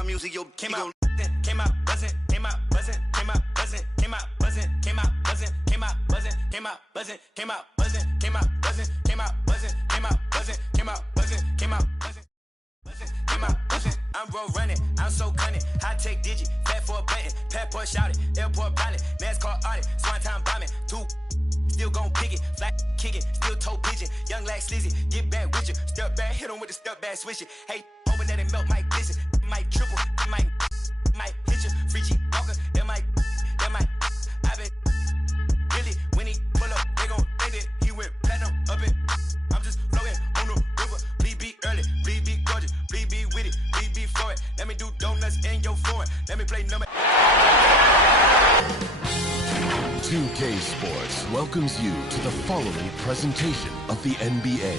my music, yo, came out buzzing, came out buzzing, came out buzzing, came out buzzing, came out buzzing, came out buzzing, came out buzzing, came out buzzing, came out buzzing, came out buzzing, came out buzzing, came out buzzing, came out buzzing, came out buzzing, came out buzzing. I'm road running, I'm so cunning, high tech digit, fat for a button, passport shouted, airport pilot, NASCAR audit, swan time bombing, two. Still gon' pick it, fly kick it, still toe pigeon, young like slizzy, get back with you, step back, hit him with the step back, switch it. Hey, hoping that it melt, might glisten, might triple, might hit you, free G walker, that might, I been really when he pull up, they gon' think that he went platinum up it. I'm just floating on the river, please be early, please be gorgeous, please be with it, please be for it. Let me do donuts in your foreign, let me play number. 2K Sports welcomes you to the following presentation of the NBA.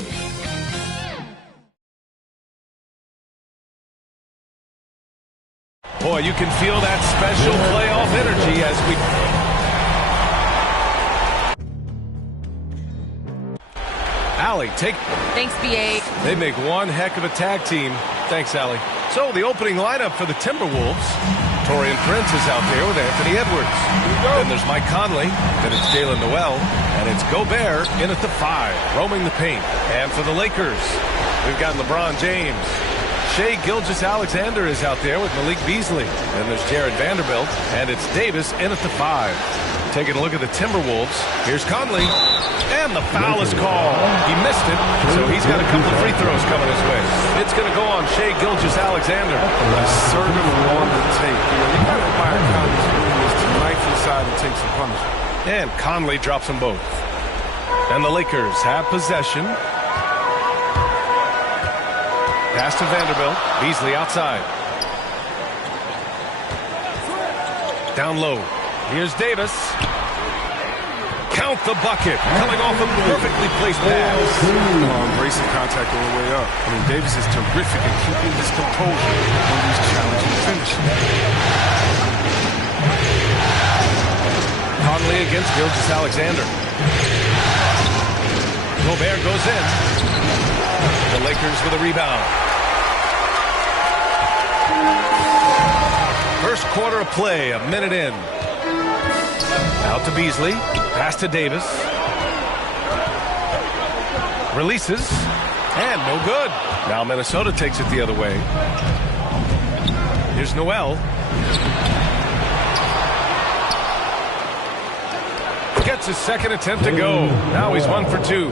Boy, you can feel that special playoff energy as we... Allie, take... Thanks, BA. They make one heck of a tag team. Thanks, Allie. So, the opening lineup for the Timberwolves. Taurean Prince is out there with Anthony Edwards. Then there's Mike Conley. Then it's Jalen Noel. And it's Gobert in at the 5, roaming the paint. And for the Lakers, we've got LeBron James. Shai Gilgeous-Alexander is out there with Malik Beasley. Then there's Jared Vanderbilt. And it's Davis in at the 5. Taking a look at the Timberwolves. Here's Conley. And the foul is called. He missed it, so he's got a couple of free throws coming his way. It's going to go on Shai Gilgeous-Alexander. Assertive on the tape. You got to admire Conley's willingness to knife inside and take some punishment. And Conley drops them both. And the Lakers have possession. Pass to Vanderbilt. Beasley outside. Down low. Here's Davis. Count the bucket. Coming off a perfectly placed pass. Embracing contact all the way up. I mean, Davis is terrific at keeping his composure on these challenging finishes. Conley against Gilgeous-Alexander. Gobert goes in. The Lakers with a rebound. First quarter of play, a minute in. Out to Beasley. Pass to Davis. Releases. And no good. Now Minnesota takes it the other way. Here's Noel. Gets his second attempt to go. Now he's 1 for 2.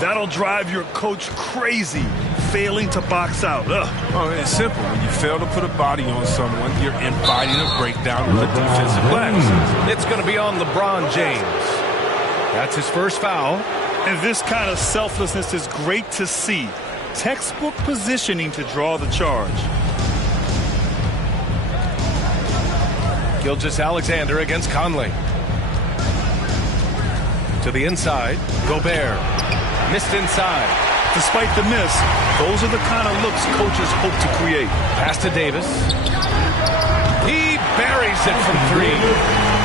That'll drive your coach crazy, failing to box out. Oh, it's simple. When you fail to put a body on someone, you're inviting a breakdown of the defensive glass. It's going to be on LeBron James. That's his first foul. And this kind of selflessness is great to see. Textbook positioning to draw the charge. Gilgeous-Alexander against Conley. To the inside, Gobert. Missed inside. Despite the miss, those are the kind of looks coaches hope to create. Pass to Davis. He buries it from 3.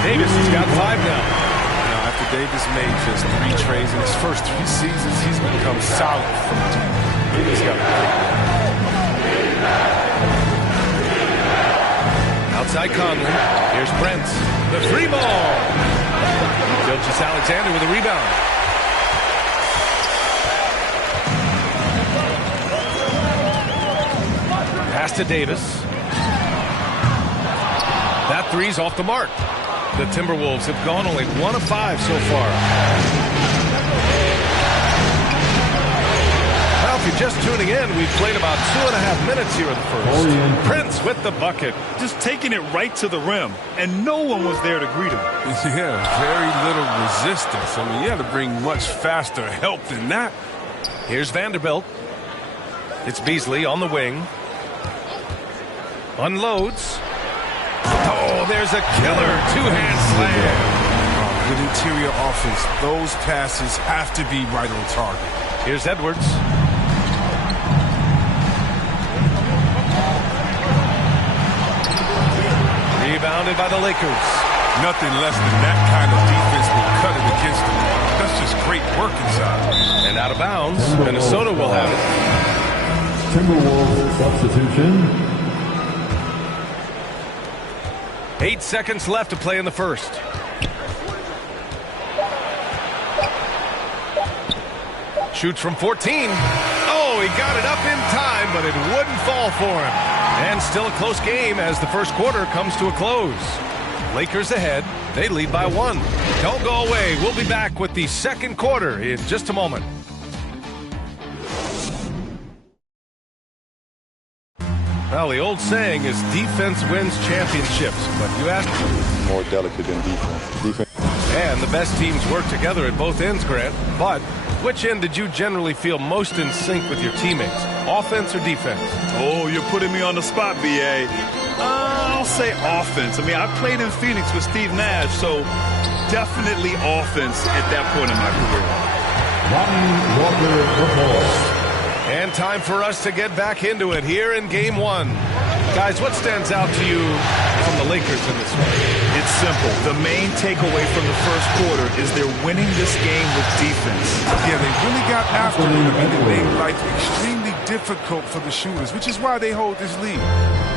Davis has got 5 now. Now, after Davis made just 3 trades in his first 3 seasons, he's become solid from deep. He's got a break. Outside Conley. Here's Prince. The 3 ball. Gilgeous-Alexander with a rebound. Pass to Davis. That 3's off the mark. The Timberwolves have gone only 1 of 5 so far. Well, if you're just tuning in, we've played about 2.5 minutes here in the first. Prince with the bucket. Just taking it right to the rim, and no one was there to greet him. Yeah, very little resistance. I mean, you had to bring much faster help than that. Here's Vanderbilt. It's Beasley on the wing. Unloads. Oh, there's a killer 2-hand slam. Good interior offense. Those passes have to be right on target. Here's Edwards. Rebounded by the Lakers. Nothing less than that kind of defense will cut it against them. That's just great work inside. And out of bounds, Minnesota will have it. Timberwolves substitution. 8 seconds left to play in the first. Shoots from 14. Oh, he got it up in time, but it wouldn't fall for him. And still a close game as the first quarter comes to a close. Lakers ahead. They lead by 1. Don't go away. We'll be back with the second quarter in just a moment. Well, the old saying is defense wins championships, but you ask... More delicate than defense. And the best teams work together at both ends, Grant. But which end did you generally feel most in sync with your teammates? Offense or defense? Oh, you're putting me on the spot, B.A. I'll say offense. I mean, I played in Phoenix with Steve Nash, so definitely offense at that point in my career. And time for us to get back into it here in Game 1. Guys, what stands out to you from the Lakers in this one? It's simple. The main takeaway from the first quarter is they're winning this game with defense. Yeah, they really got after it and made life extremely difficult for the shooters, which is why they hold this lead.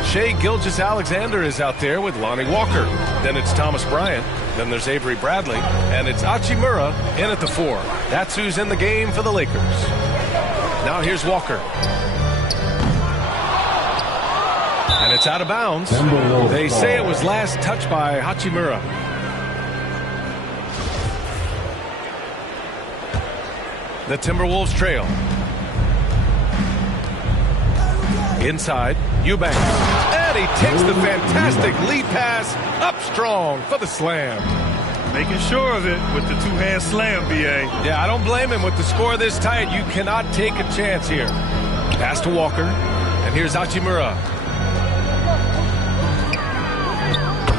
Shai Gilgeous-Alexander is out there with Lonnie Walker. Then it's Thomas Bryant. Then there's Avery Bradley. And it's Hachimura in at the 4. That's who's in the game for the Lakers. Now here's Walker. And it's out of bounds. They say it was last touched by Hachimura. The Timberwolves trail. Inside, Eubanks. And he takes the fantastic lead pass up strong for the slam. Making sure of it with the two-hand slam, B.A. Yeah, I don't blame him with the score this tight. You cannot take a chance here. Pass to Walker. And here's Hachimura.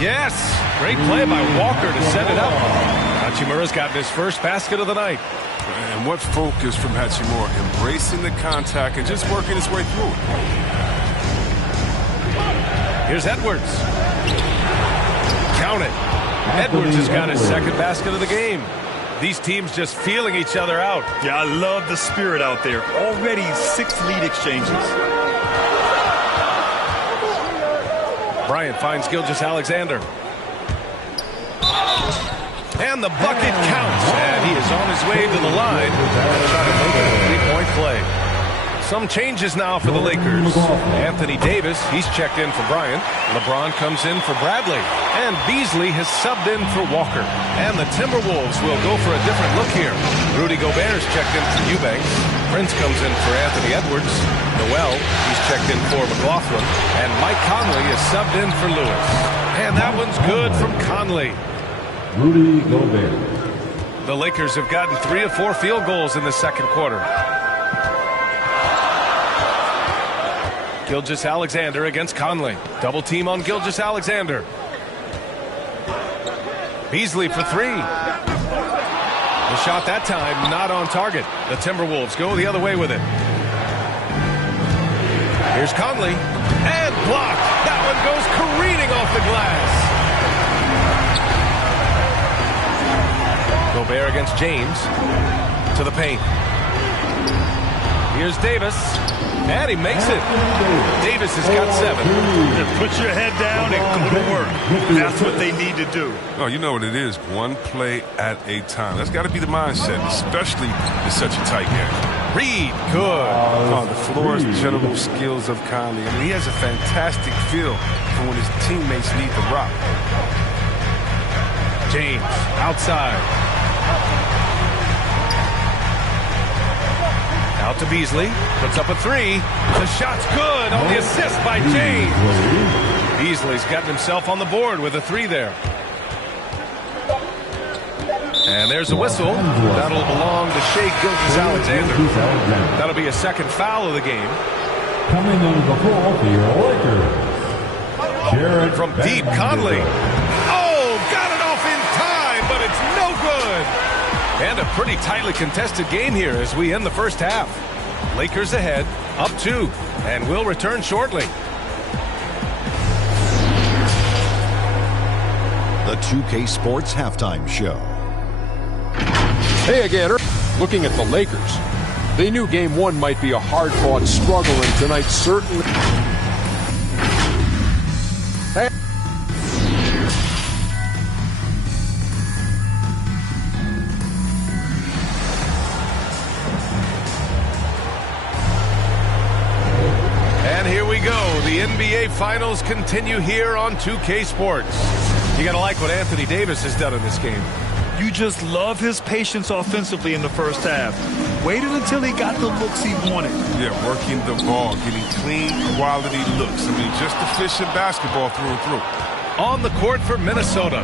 Yes! Great play by Walker to set it up. Hachimura's gotten his first basket of the night. And what focus from Hachimura, embracing the contact and just working his way through it. Here's Edwards. Count it. Edwards has got his second basket of the game. These teams just feeling each other out. Yeah, I love the spirit out there. Already 6 lead exchanges. Bryant finds Gilgeous-Alexander. And the bucket counts. And he is on his way to the line. Trying to make it a 3-point play. Some changes now for the Lakers. Anthony Davis, he's checked in for Bryant. LeBron comes in for Bradley. And Beasley has subbed in for Walker. And the Timberwolves will go for a different look here. Rudy Gobert's checked in for Eubanks. Prince comes in for Anthony Edwards. Noel, he's checked in for McLaughlin. And Mike Conley is subbed in for Lewis. And that one's good from Conley. Rudy Gobert. The Lakers have gotten 3 of 4 field goals in the second quarter. Gilgeous-Alexander against Conley. Double team on Gilgeous-Alexander. Beasley for 3. The shot that time not on target. The Timberwolves go the other way with it. Here's Conley. And blocked. That one goes careening off the glass. Gobert against James. To the paint. Here's Davis. And he makes it. Davis has got 7. Put your head down and go to work. That's what they need to do. Oh, you know what it is. One play at a time. That's got to be the mindset, especially in such a tight game. Reed, good. Oh, the floor's general skills of Conley. I mean, he has a fantastic feel for when his teammates need the rock. James, outside. Out to Beasley, puts up a 3. The shot's good on the assist by James. Beasley's gotten himself on the board with a 3 there. And there's a whistle. That'll belong to Shai Gilgeous-Alexander. That'll be a second foul of the game. Coming on the floor for your Lakers. From deep, Conley. Oh, got it off in time, but it's no good. And a pretty tightly contested game here as we end the first half. Lakers ahead, up 2, and we'll return shortly. The 2K Sports Halftime Show. Hey again, looking at the Lakers. They knew Game 1 might be a hard-fought struggle, and tonight certainly... the NBA Finals continue here on 2K Sports. You gotta like what Anthony Davis has done in this game. You just love his patience offensively in the first half. Waited until he got the looks he wanted. Yeah, working the ball, getting clean, quality looks. I mean, just efficient basketball through and through. On the court for Minnesota,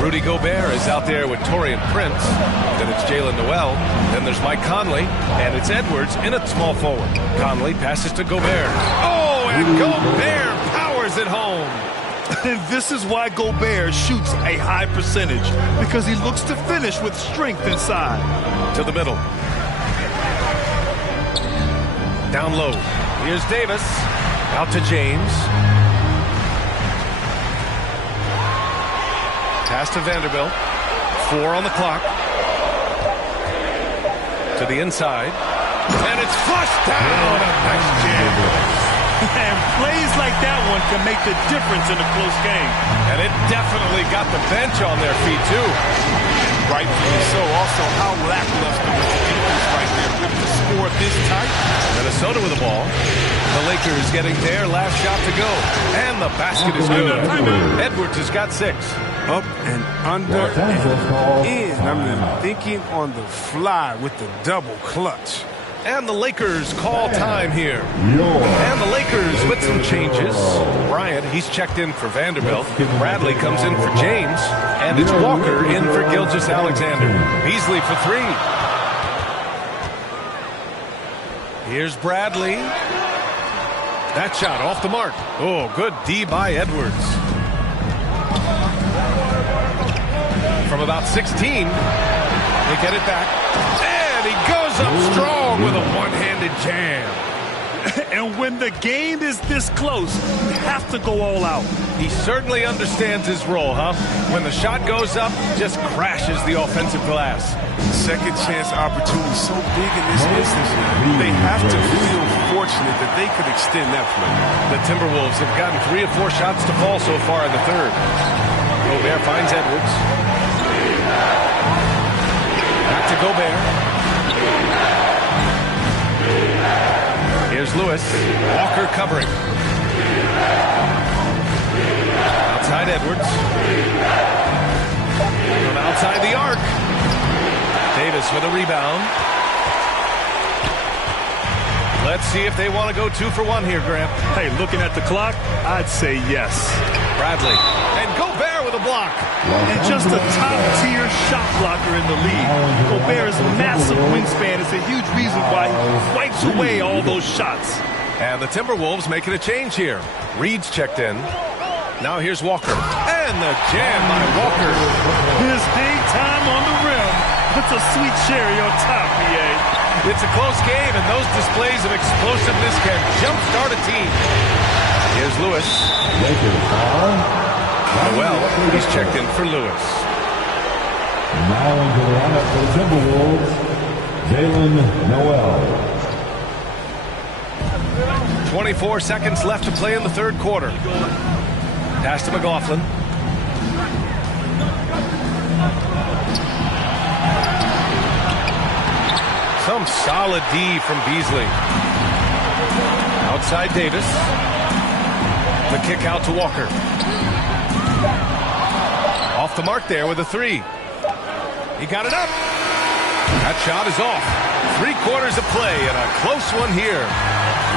Rudy Gobert is out there with Taurean Prince. Then it's Jalen Noel. Then there's Mike Conley. And it's Edwards in at small forward. Conley passes to Gobert. Oh, and Gobert powers it home. And this is why Gobert shoots a high percentage, because he looks to finish with strength inside. To the middle. Down low. Here's Davis. Out to James. Pass to Vanderbilt. 4 on the clock. To the inside. And it's flushed down. A nice jam. And plays like that one can make the difference in a close game. And it definitely got the bench on their feet, too. Rightfully so. Also, how lackluster was the defense right there with the score this tight. Minnesota with the ball. The Lakers getting their last shot to go. And the basket is good. Edwards has got 6. Up and under and in. I mean, thinking on the fly with the double clutch. And the Lakers call time here. And the Lakers with some changes. Bryant, he's checked in for Vanderbilt. Bradley comes in for James. And it's Walker in for Gilgeous-Alexander. Beasley for 3. Here's Bradley. That shot off the mark. Oh, good D by Edwards. From about 16, they get it back. And he goes up strong with a one-handed jam. And when the game is this close, you have to go all out. He certainly understands his role, huh? When the shot goes up, just crashes the offensive glass. Second chance opportunity so big in this instance. They have to feel fortunate that they could extend that play. The Timberwolves have gotten 3 or 4 shots to fall so far in the third. Gobert finds Edwards. Back to Gobert. Here's Lewis. Walker covering. Outside Edwards. From outside the arc. Davis with a rebound. Let's see if they want to go 2 for 1 here, Grant. Hey, looking at the clock, I'd say yes. Bradley. And Gobert with a block. And just a top-tier shot blocker in the league. Gobert's massive wingspan is a huge reason why he wipes away all those shots. And the Timberwolves making a change here. Reed's checked in. Now here's Walker. And the jam by Walker. His big time on the rim puts a sweet cherry on top, BA. It's a close game, and those displays of explosiveness can jumpstart a team. Here's Lewis. Noel, he's checked in for Lewis. Now into the lineup for the Timberwolves, Jalen Noel. 24 seconds left to play in the third quarter. Pass to McLaughlin. Some solid D from Beasley. Outside Davis. The kick out to Walker. Off the mark there with a 3. He got it up. That shot is off. 3 quarters of play and a close one here.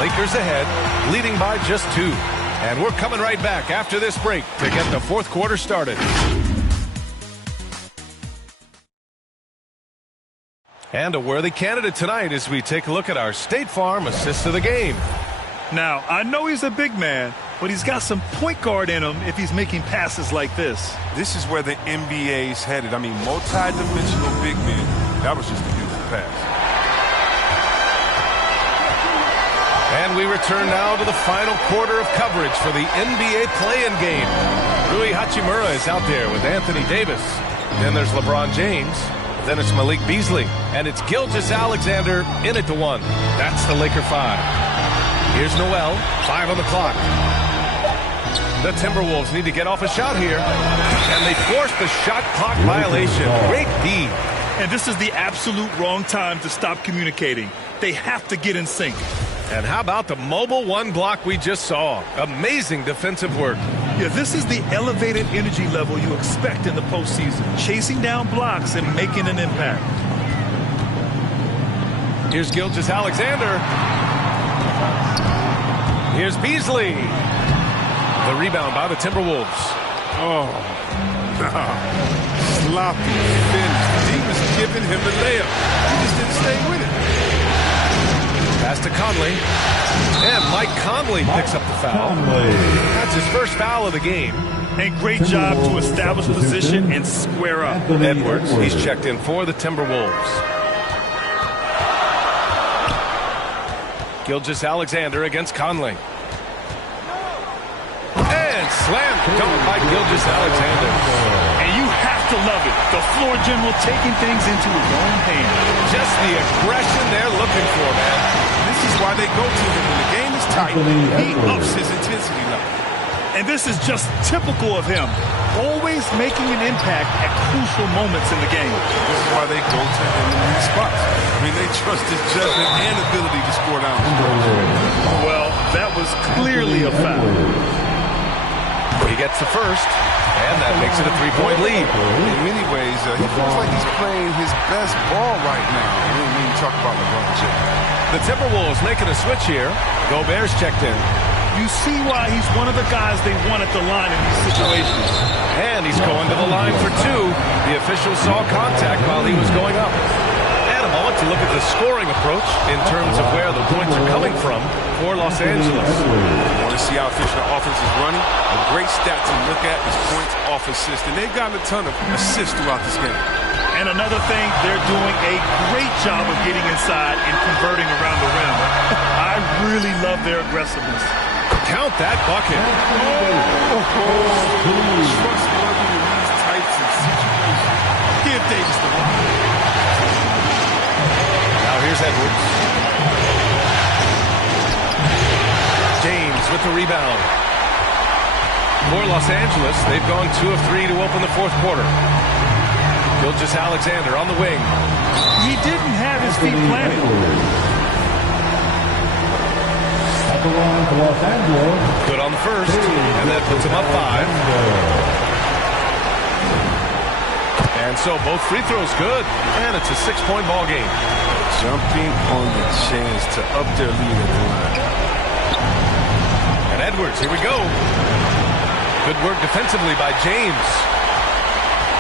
Lakers ahead, leading by just 2. And we're coming right back after this break to get the fourth quarter started. And a worthy candidate tonight as we take a look at our State Farm assist of the game. Now, I know he's a big man, but he's got some point guard in him if he's making passes like this. This is where the NBA's headed. I mean, multi-dimensional big men. That was just a beautiful pass. And we return now to the final quarter of coverage for the NBA play-in game. Rui Hachimura is out there with Anthony Davis. Then there's LeBron James. Then it's Malik Beasley. And it's Gilgeous-Alexander in it to 1. That's the Laker 5. Here's Noel. 5 on the clock. The Timberwolves need to get off a shot here. And they force the shot clock violation. Great D. And this is the absolute wrong time to stop communicating. They have to get in sync. And how about the mobile one block we just saw? Amazing defensive work. Yeah, this is the elevated energy level you expect in the postseason. Chasing down blocks and making an impact. Here's Gilgeous-Alexander. Here's Beasley. The rebound by the Timberwolves. Oh, sloppy finish. He was giving him the layup. He just didn't stay with it. Pass to Conley. And Mike Conley picks up the foul. That's his first foul of the game. And great job to establish position and square up. Edwards, he's checked in for the Timberwolves. Gilgeous-Alexander against Conley. And slam dunk by Gilgeous-Alexander. And you have to love it. The floor general taking things into his own hands. Just the aggression they're looking for, man. This is why they go to him. When the game is tight, he ups his intensity level. And this is just typical of him. Always making an impact at crucial moments in the game. This is why they go to him in these spots. I mean, they trust his judgment and ability to score down. Well, that was clearly a foul. He gets the first, and that makes it a three-point lead. In many ways, he feels like he's playing his best ball right now. When you talk about LeBron James. The Timberwolves making a switch here. Gobert's checked in. You see why he's one of the guys they want at the line in these situations. And he's going to the line for two. The official saw contact while he was going up. And a moment to look at the scoring approach in terms of where the points are coming from for Los Angeles. You want to see how efficient the offense is running? A great stat to look at is points off assist. And they've gotten a ton of assists throughout this game. And another thing, they're doing a great job of getting inside and converting around the rim. I really love their aggressiveness. Count that bucket. Trustworthy in these types of situations. Give Davis the ball. Now here's Edwards. James with the rebound. For Los Angeles, they've gone 2 of 3 to open the fourth quarter. Gilgeous-Alexander on the wing. He didn't have his feet planted. At the line for Los Angeles. Good on the first, and that puts him up 5. And so both free throws good, and it's a 6-point ball game. Jumping on the chance to up their lead at the line. And Edwards, here we go. Good work defensively by James.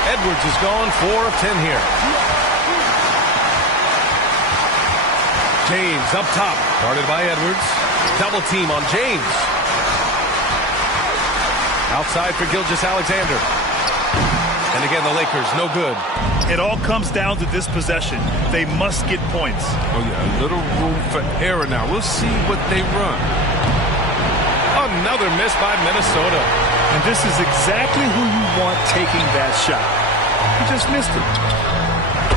Edwards is gone 4 of 10 here. James up top, guarded by Edwards. Double team on James. Outside for Gilgeous-Alexander. And again, the Lakers, no good. It all comes down to this possession. They must get points. Oh, yeah, a little room for error now. We'll see what they run. Another miss by Minnesota. And this is exactly who you want taking that shot. He just missed it.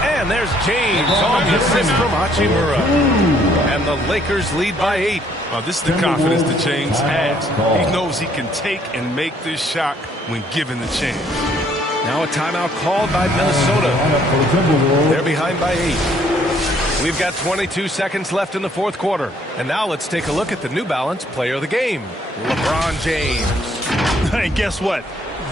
And there's James on the assist from Hachimura. And the Lakers lead by 8. This is the confidence that James has. He knows he can take and make this shot when given the chance. Now a timeout called by Minnesota. They're behind by 8. We've got 22 seconds left in the fourth quarter. And now let's take a look at the New Balance player of the game, LeBron James. And guess what?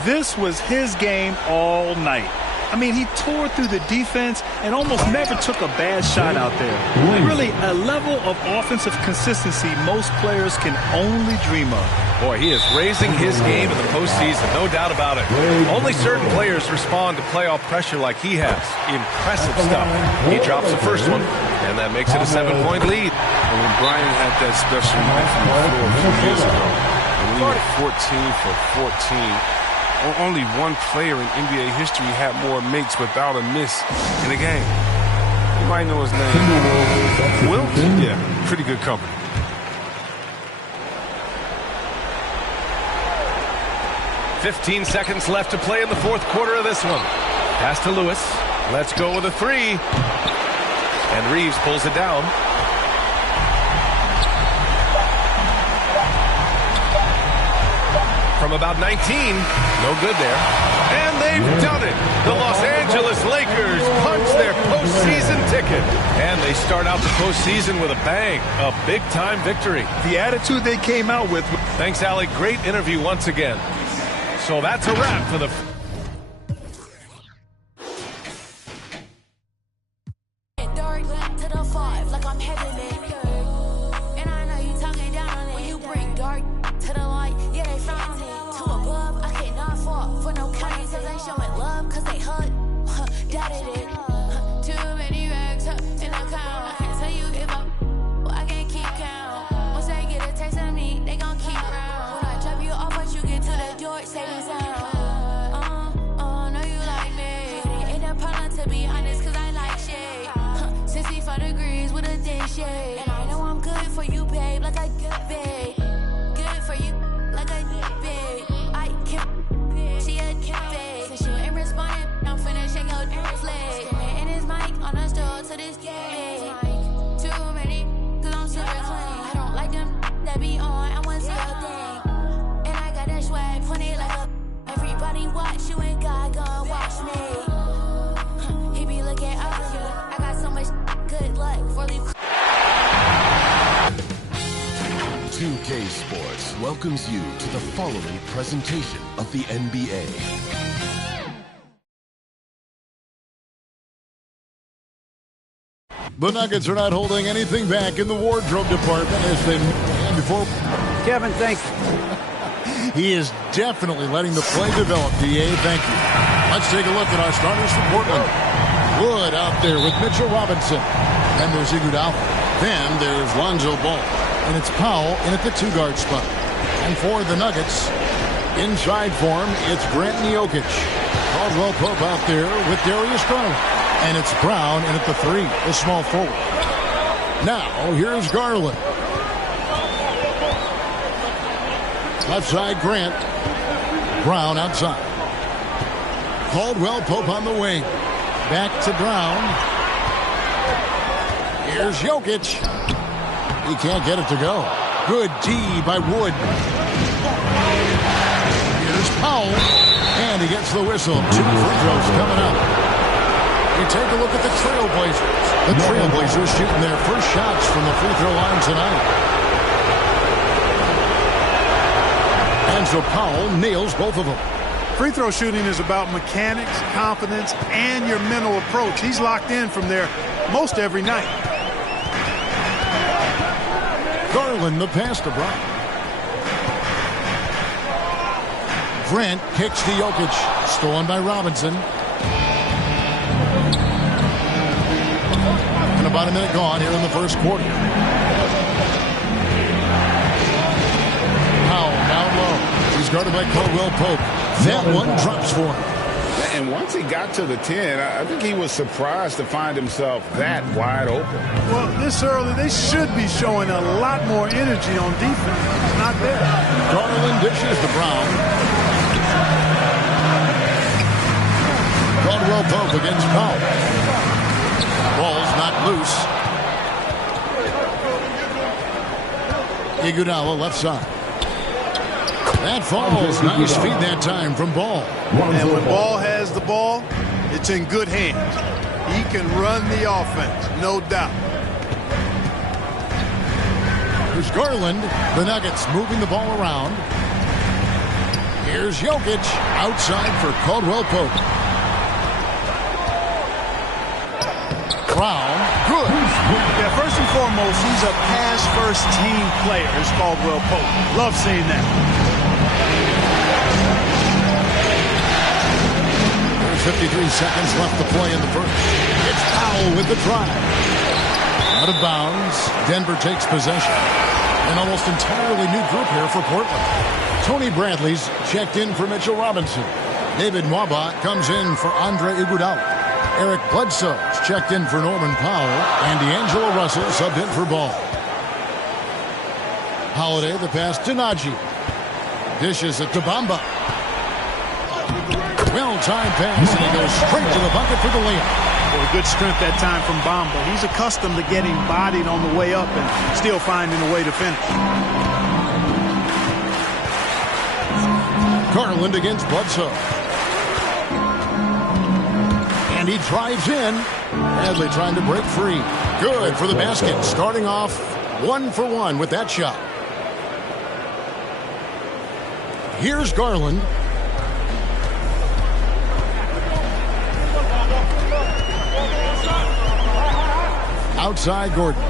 This was his game all night. I mean, he tore through the defense and almost never took a bad shot out there. Really, a level of offensive consistency most players can only dream of. Boy, he is raising his game in the postseason, no doubt about it. Only certain players respond to playoff pressure like he has. Impressive stuff. He drops the first one, and that makes it a 7-point lead. And when Brian had that special night from the floor a few years ago, and we were 14 for 14, only one player in NBA history had more makes without a miss in a game. You might know his name. Wilt? Yeah, pretty good company. $15 seconds left to play in the fourth quarter of this one. Pass to Lewis. Let's go with a 3. And Reeves pulls it down. From about 19. No good there. And they've done it. The Los Angeles Lakers punch their postseason ticket. And they start out the postseason with a bang. A big-time victory. The attitude they came out with. Thanks, Allie. Great interview once again. So that's a wrap for the... And I know I'm good for you, babe, like I get paid. Good for you, like I get paid. I can't, she a cafe. Since you ain't responding, I'm finishing your flag. Screaming in his mic on the store to this game. Too many, cause I'm super clean. I don't like them that be on, I want to see a thing. And I got that swag, pointed like a. Everybody watch you and God gon' watch me. He be looking up to you. I got so much good luck for you. 2K Sports welcomes you to the following presentation of the NBA. The Nuggets are not holding anything back in the wardrobe department as they and before. Kevin, thank you. He is definitely letting the play develop, DA. Thank you. Let's take a look at our starters from Portland. Wood out there with Mitchell Robinson. Then there's Iguodala. Then there's Lonzo Ball. And it's Powell in at the two-guard spot. And for the Nuggets, inside form, it's Grant Jokic. Caldwell Pope out there with Darius Garland. And it's Brown in at the three, the small forward. Now, here's Garland. Left side, Grant. Brown outside. Caldwell Pope on the wing. Back to Brown. Here's Jokic. He can't get it to go. Good D by Wood. Here's Powell. And he gets the whistle. 2 free throws coming up. We take a look at the Trailblazers. The Trailblazers shooting their first shots from the free throw line tonight. And so Powell nails both of them. Free throw shooting is about mechanics, confidence, and your mental approach. He's locked in from there most every night. Garland, the pass to Brown. Grant kicks to Jokic. Stolen by Robinson. And about a minute gone here in the first quarter. Powell down low. He's guarded by Caldwell Pope. That one drops for him. And once he got to the 10, I think he was surprised to find himself that wide open. Well, this early, they should be showing a lot more energy on defense. It's not there. Garland dishes to Brown. Caldwell Pope against Powell. Ball's not loose. Iguodala left side. That falls. Nice feed that time from Ball. And when Ball has the ball, it's in good hands. He can run the offense, no doubt. Here's Garland. The Nuggets moving the ball around. Here's Jokic outside for Caldwell Pope. Brown, good. Yeah, first and foremost, he's a pass-first team player, is Caldwell Pope. Love seeing that. 53 seconds left to play in the first. It's Powell with the drive. Out of bounds. Denver takes possession. An almost entirely new group here for Portland. Tony Bradley's checked in for Mitchell Robinson. David Nwaba comes in for Andre Iguodala. Eric Bledsoe's checked in for Norman Powell. And D'Angelo Russell subbed in for Ball. Holiday the pass to Najee. Dishes it to Bamba. Well-timed pass, and he goes straight to the bucket for the layup. Well, good strength that time from Bamba. He's accustomed to getting bodied on the way up and still finding a way to finish. Garland against Bledsoe. And he drives in. Bradley trying to break free. Good for the basket. Starting off 1 for 1 with that shot. Here's Garland. Outside Gordon.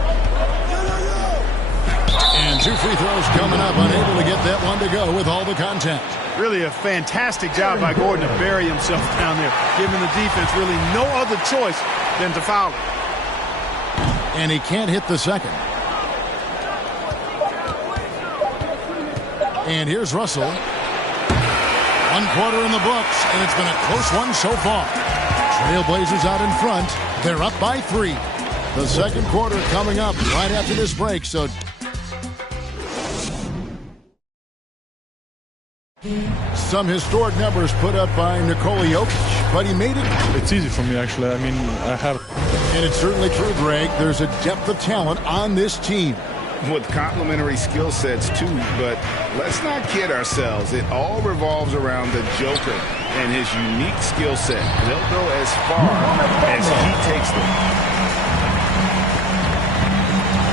And 2 free throws coming up. Unable to get that one to go with all the contact. Really a fantastic job by Gordon to bury himself down there, giving the defense really no other choice than to foul him. And he can't hit the second. And here's Russell. 1 quarter in the books, and it's been a close one so far. Trailblazers out in front. They're up by 3. The second quarter coming up right after this break, so... Some historic numbers put up by Nikola Jokic, but he made it. It's easy for me, actually. I mean, I have... And it's certainly true, Greg. There's a depth of talent on this team. With complementary skill sets, too, but let's not kid ourselves. It all revolves around the Joker and his unique skill set. They'll go as far as he takes them.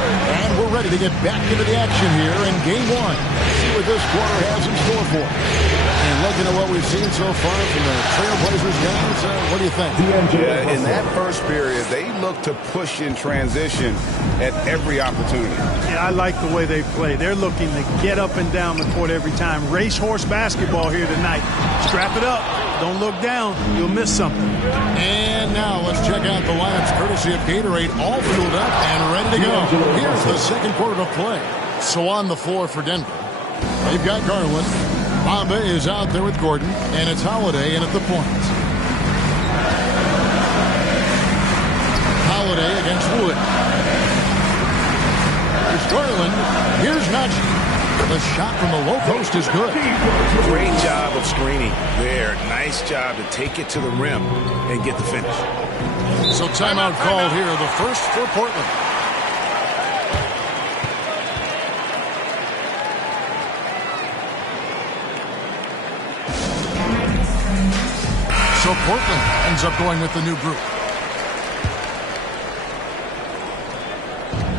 And we're ready to get back into the action here in Game 1. See what this quarter has in store for us. And looking at what we've seen so far from the Trailblazers guys, what do you think? Yeah, in that first period, they look to push in transition at every opportunity. Yeah, I like the way they play. They're looking to get up and down the court every time. Racehorse basketball here tonight. Strap it up. Don't look down. You'll miss something. And now let's check out the lineups courtesy of Gatorade, all fueled up and ready to go. Here's the second quarter of play. So on the floor for Denver, they've got Garland. Bamba is out there with Gordon, and it's Holiday in at the point. Holiday against Wood. Here's Garland. Here's Najee. The shot from the low post is good. Great job of screening there. Nice job to take it to the rim and get the finish. So timeout called here, the first for Portland. So Portland ends up going with the new group.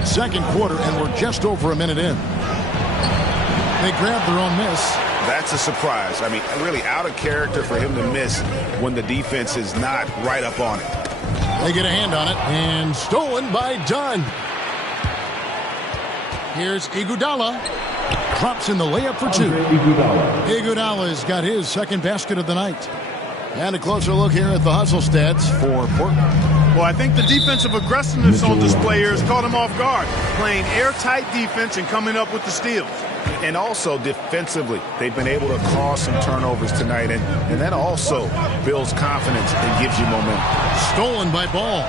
Second quarter, and we're just over a minute in. They grabbed their own miss. That's a surprise. I mean, really out of character for him to miss when the defense is not right up on it. They get a hand on it, and stolen by Dunn. Here's Iguodala. Drops in the layup for 2. Iguodala's got his second basket of the night. And a closer look here at the hustle stats for Portland. Well, I think the defensive aggressiveness on display here has caught him off guard. Playing airtight defense and coming up with the steals. And also defensively, they've been able to cause some turnovers tonight. And that also builds confidence and gives you momentum. Stolen by Ball.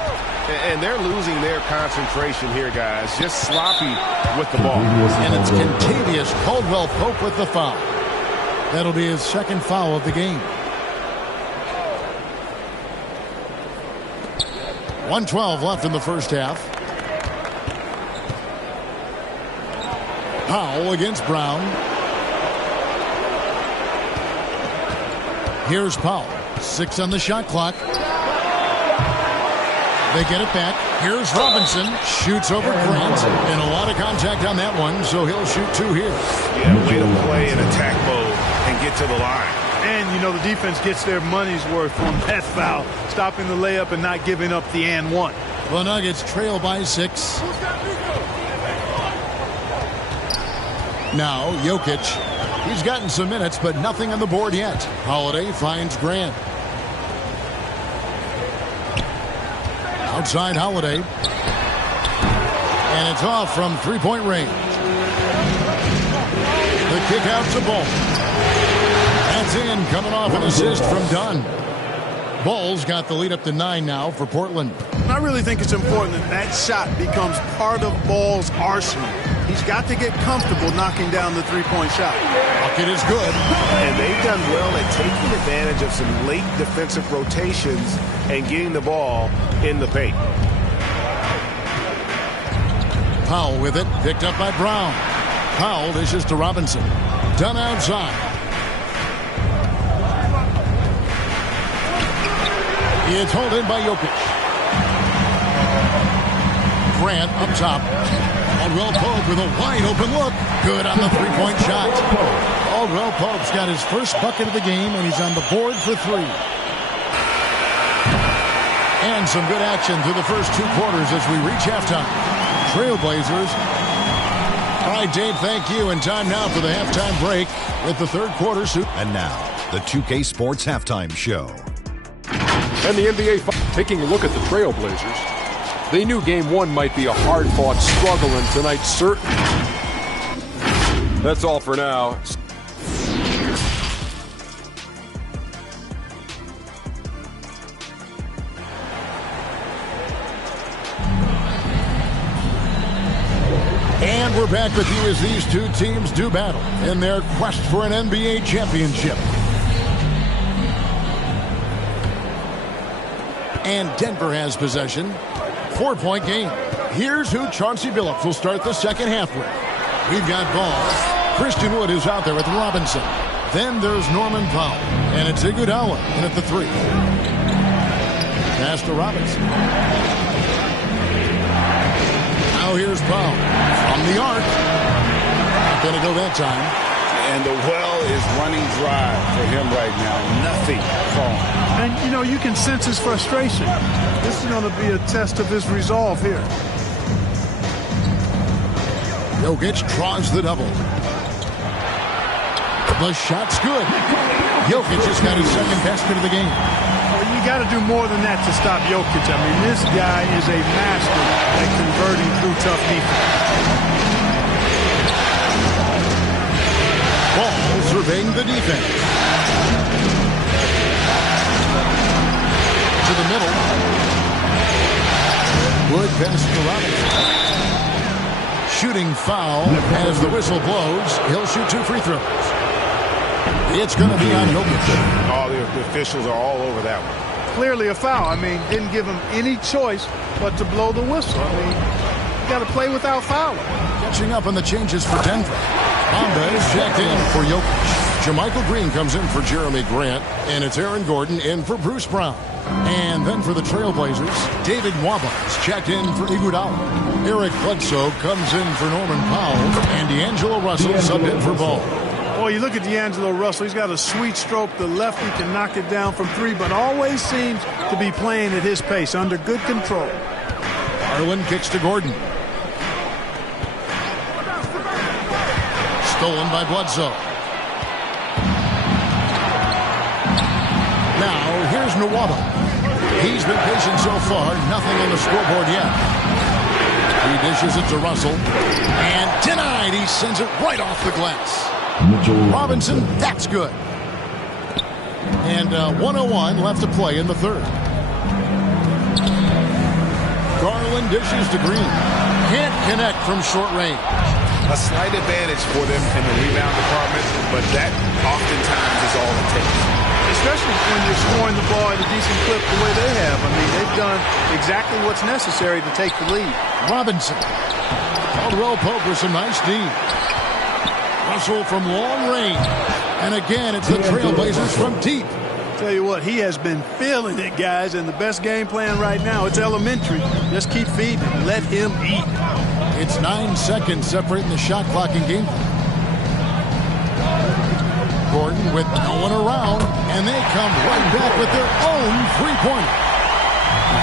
And they're losing their concentration here, guys. Just sloppy with the ball. And it's Contavious Caldwell-Pope with the foul. That'll be his second foul of the game. 1:12 left in the first half. Powell against Brown. Here's Powell. 6 on the shot clock. They get it back. Here's Robinson. Shoots over Grant. And a lot of contact on that one, so he'll shoot 2 here. Yeah, way to play in attack mode and get to the line. And, you know, the defense gets their money's worth on that foul. Stopping the layup and not giving up the and one. The Nuggets trail by 6. Now, Jokic. He's gotten some minutes, but nothing on the board yet. Holiday finds Grant. Outside Holiday. And it's off from three-point range. The kick out to Ball. That's in, coming off an assist from Dunn. Ball's got the lead up to 9 now for Portland. I really think it's important that that shot becomes part of Ball's arsenal. He's got to get comfortable knocking down the three-point shot. Bucket is good. And they've done well at taking advantage of some late defensive rotations and getting the ball in the paint. Powell with it, picked up by Brown. Powell dishes to Robinson. Dunn outside. It's hauled in by Jokic. Grant up top. Caldwell Pope with a wide open look. Good on the three-point shot. Caldwell Pope's got his first bucket of the game, and he's on the board for 3. And some good action through the first 2 quarters as we reach halftime. Trailblazers. All right, Dave, thank you. And time now for the halftime break with the third quarter. And now, the 2K Sports Halftime Show. And the NBA taking a look at the Trailblazers. They knew Game 1 might be a hard-fought struggle, and tonight's certain. That's all for now. And we're back with you as these two teams do battle in their quest for an NBA championship. And Denver has possession. 4-point game. Here's who Chauncey Billups will start the second half with. We've got ball. Christian Wood is out there with Robinson. Then there's Norman Powell. And it's Iguodala in at the 3. Pass to Robinson. Now here's Powell from the arc. Not going to go that time. And the well is running dry for him right now. Nothing falling. And, you know, you can sense his frustration. This is going to be a test of his resolve here. Jokic draws the double. The shot's good. Jokic just got his second basket of the game. Well, you got to do more than that to stop Jokic. I mean, this guy is a master at converting through tough defense. Ball surveying the defense. To the middle. Wood pass to Robinson. Shooting foul as the whistle blows. He'll shoot 2 free throws. It's going to be on Jokic. All the officials are all over that one. Clearly a foul. I mean, didn't give him any choice but to blow the whistle. I mean, you got to play without fouling. Catching up on the changes for Denver. Bamba is checked in for Jokic. Jermichael Green comes in for Jeremy Grant. And it's Aaron Gordon in for Bruce Brown. And then for the Trailblazers, David Nwaba is checked in for Iguodala. Eric Bledsoe comes in for Norman Powell. And D'Angelo Russell subbed in for Ball. Boy, you look at D'Angelo Russell. He's got a sweet stroke. The lefty can knock it down from 3, but always seems to be playing at his pace, under good control. Garland kicks to Gordon. Stolen by Bledsoe. Now, here's Nwaba. He's been patient so far. Nothing on the scoreboard yet. He dishes it to Russell. And denied. He sends it right off the glass. Robinson, that's good. And 1:01 left to play in the third. Garland dishes to Green. Can't connect from short range. A slight advantage for them in the rebound department, but that oftentimes is all it takes. Especially when you're scoring the ball at a decent clip the way they have. I mean, they've done exactly what's necessary to take the lead. Robinson. Caldwell Pope with some nice D. Russell from long range. And again, it's the Trailblazers from deep. Tell you what, he has been feeling it, guys, and the best game plan right now, it's elementary. Just keep feeding him. Let him eat. It's 9 seconds separating the shot clock and game. Gordon with no one around, and they come right back with their own three-pointer.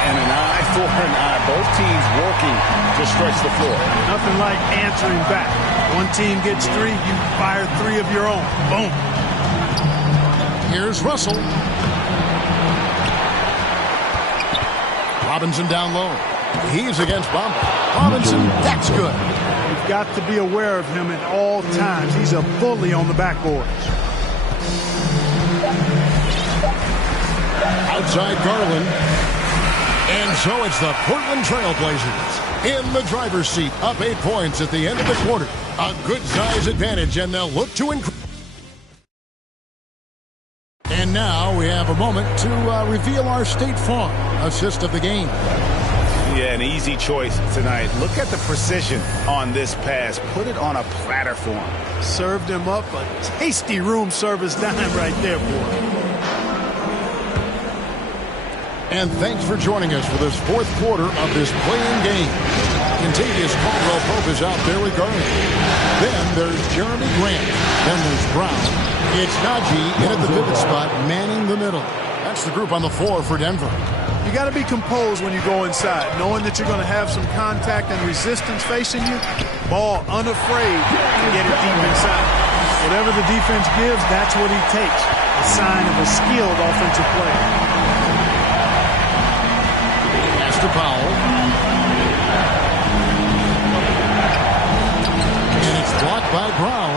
And an eye for an eye. Both teams working to stretch the floor. Nothing like answering back. One team gets 3, you fire 3 of your own. Boom. Here's Russell. Robinson down low. He's against Bamba. Robinson, that's good. You've got to be aware of him at all times. He's a bully on the backboard. Outside Garland. And so it's the Portland Trailblazers in the driver's seat, up 8 points at the end of the quarter. A good size advantage, and they'll look to increase. And now we have a moment to reveal our State Farm assist of the game. Yeah, an easy choice tonight. Look at the precision on this pass. Put it on a platter for him. Served him up a tasty room service dime right there, boy. And thanks for joining us for this fourth quarter of this playing game. Contavious Caldwell-Pope is out there with Garland. Then there's Jeremy Grant. Then there's Brown. It's Najee in at the pivot spot, manning the middle. That's the group on the floor for Denver. You got to be composed when you go inside, knowing that you're going to have some contact and resistance facing you. Ball unafraid to get it deep inside. Whatever the defense gives, that's what he takes. A sign of a skilled offensive player. Pass to Powell. And it's blocked by Brown.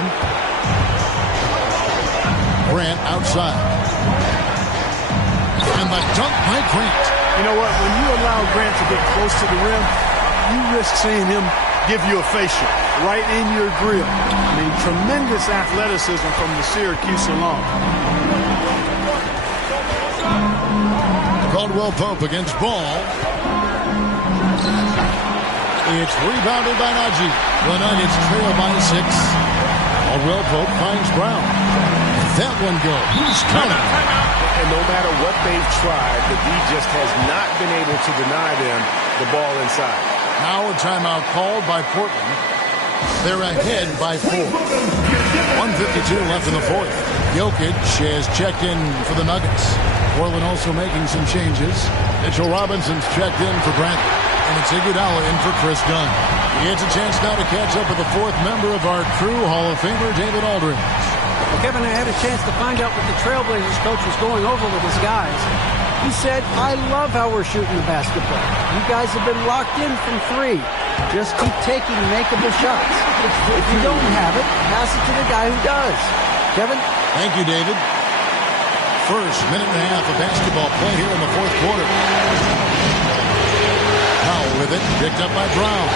Grant outside. And the dunk by Grant. You know what? When you allow Grant to get close to the rim, you risk seeing him give you a facial right in your grill. I mean, tremendous athleticism from the Syracuse alum. Caldwell-Pope against Ball. It's rebounded by Najee. The Nuggets trail by 6. Caldwell-Pope finds Brown. That one goes. He's coming. And no matter what they've tried, the D just has not been able to deny them the ball inside. Now a timeout called by Portland. They're ahead by 4. 1:52 left in the fourth. Jokic has checked in for the Nuggets. Portland also making some changes. Mitchell Robinson's checked in for Brandon. And it's Iguodala in for Chris Dunn. He gets a chance now to catch up with the fourth member of our crew, Hall of Famer David Aldridge. Well, Kevin, I had a chance to find out what the Trailblazers coach was going over with his guys. He said, I love how we're shooting the basketball. You guys have been locked in from 3. Just keep taking makeable shots. If you don't have it, pass it to the guy who does. Kevin? Thank you, David. First minute and a half of basketball play here in the fourth quarter. Powell with it, picked up by Brown.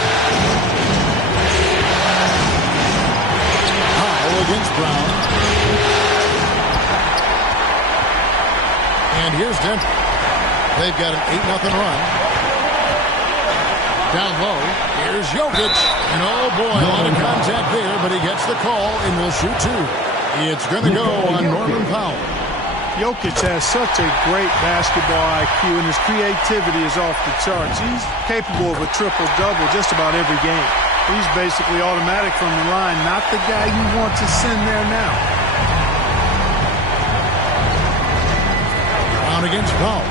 Powell against Brown. And here's Denver. They've got an 8-0 run. Down low, here's Jokic. And oh boy, a lot of contact there, but he gets the call and will shoot 2. It's going to go on Norman Powell. Jokic has such a great basketball IQ, and his creativity is off the charts. He's capable of a triple-double just about every game. He's basically automatic from the line, not the guy you want to send there now. Brown against Powell.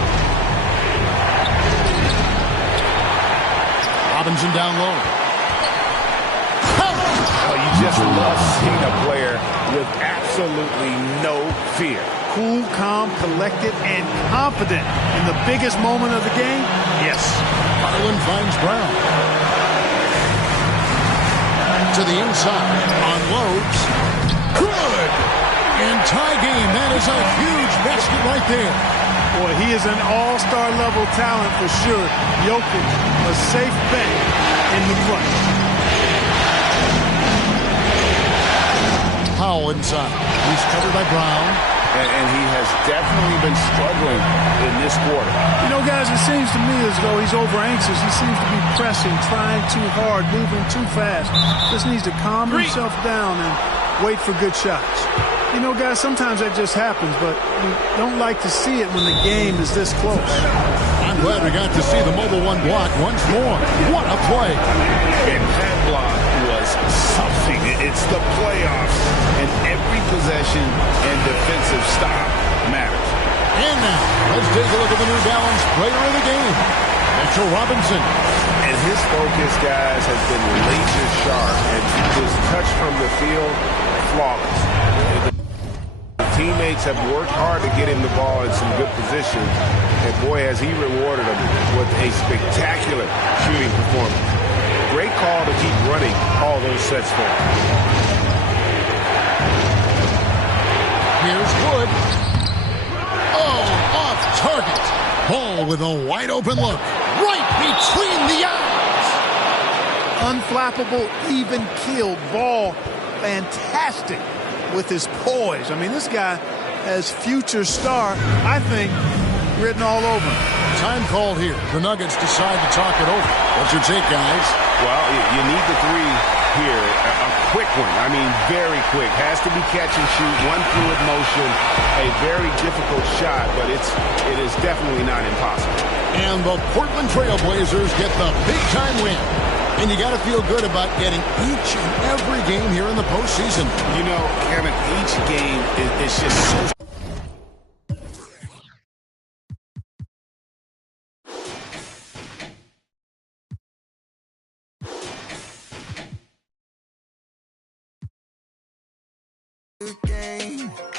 Robinson down low. Oh, you just love seeing a player with absolutely no fear. Cool, calm, collected, and confident in the biggest moment of the game? Yes. Harlan finds Brown. To the inside. Unloads. Good! And tie game. That is a huge basket right there. Boy, he is an all-star level talent for sure. Jokic, a safe bet in the clutch. Powell inside. He's covered by Brown. And he has definitely been struggling in this quarter. You know, guys, it seems to me as though he's over-anxious. He seems to be pressing, trying too hard, moving too fast. Just needs to calm himself down and wait for good shots. You know, guys, sometimes that just happens, but we don't like to see it when the game is this close. I'm glad we got to see the mobile one block once more. What a play. And that block was something. It's the playoffs, and every possession and defensive stop matters. And now, let's take a look at the New Balance player of the game, Mitchell Robinson. And his focus, guys, has been laser sharp, and his touch from the field, flawless. Teammates have worked hard to get him the ball in some good positions, and boy, has he rewarded them with a spectacular shooting performance. Great call to keep running all those sets for him. Here's Wood. Oh, off target. Ball with a wide open look. Right between the eyes. Unflappable, even keeled ball. Fantastic with his poise. I mean, this guy, as future star, I think written all over him. Time called here. The Nuggets decide to talk it over. What's your take, guys? Well, you need the three here. A quick one. I mean, very quick. Has to be catch and shoot. One fluid motion. A very difficult shot, but it is definitely not impossible. And the Portland Trail Blazers get the big-time win. And you got to feel good about getting each and every game here in the postseason. You know, Kevin, each game is just so...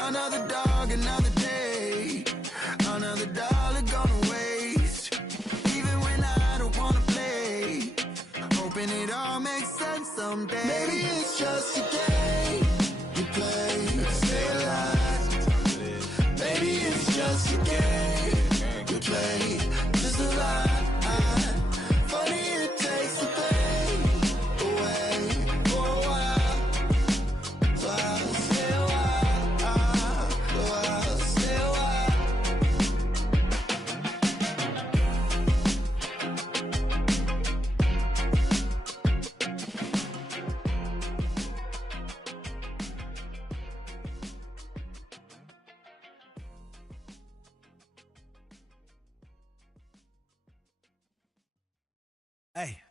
Another dog, another day, another dollar gonna waste. Even when I don't wanna play, hoping it all makes sense someday. Maybe it's just a game you play to stay alive. Maybe it's just a game you play to survive. Funny it takes the pain away for a while, so I'll stay a while. Hey.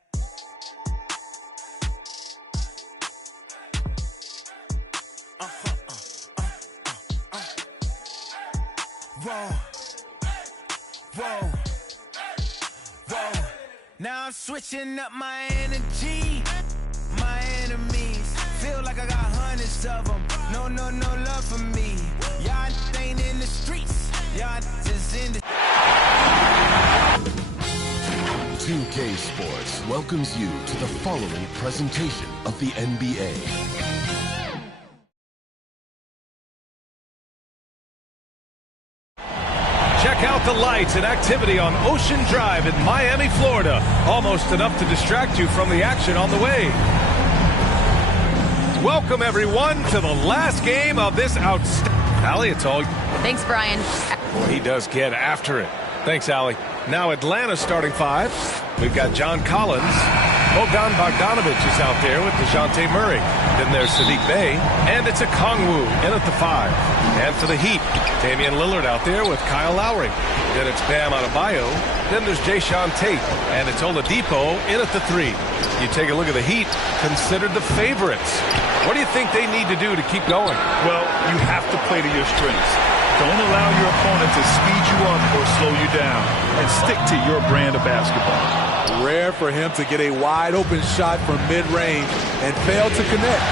Whoa. Whoa. Whoa. Now I'm switching up my energy. My enemies feel like I got hundreds of them. No love for me. Y'all ain't in the streets. Y'all just in the... 2K Sports welcomes you to the following presentation of the NBA. Check out the lights and activity on Ocean Drive in Miami, Florida. Almost enough to distract you from the action on the way. Welcome, everyone, to the last game of this outstanding... Allie, it's all... Thanks, Brian. Boy, he does get after it. Thanks, Allie. Now Atlanta starting five. We've got John Collins. Bogdan Bogdanovic is out there with DeJounte Murray. Then there's Sadiq Bey. And it's a Kongwu in at the five. And for the Heat, Damian Lillard out there with Kyle Lowry. Then it's Bam Adebayo. Then there's Jayshawn Tate. And it's Oladipo in at the three. You take a look at the Heat, considered the favorites. What do you think they need to do to keep going? Well, you have to play to your strengths. Don't allow your opponent to speed you up or slow you down, and stick to your brand of basketball. Rare for him to get a wide open shot from mid-range and fail to connect.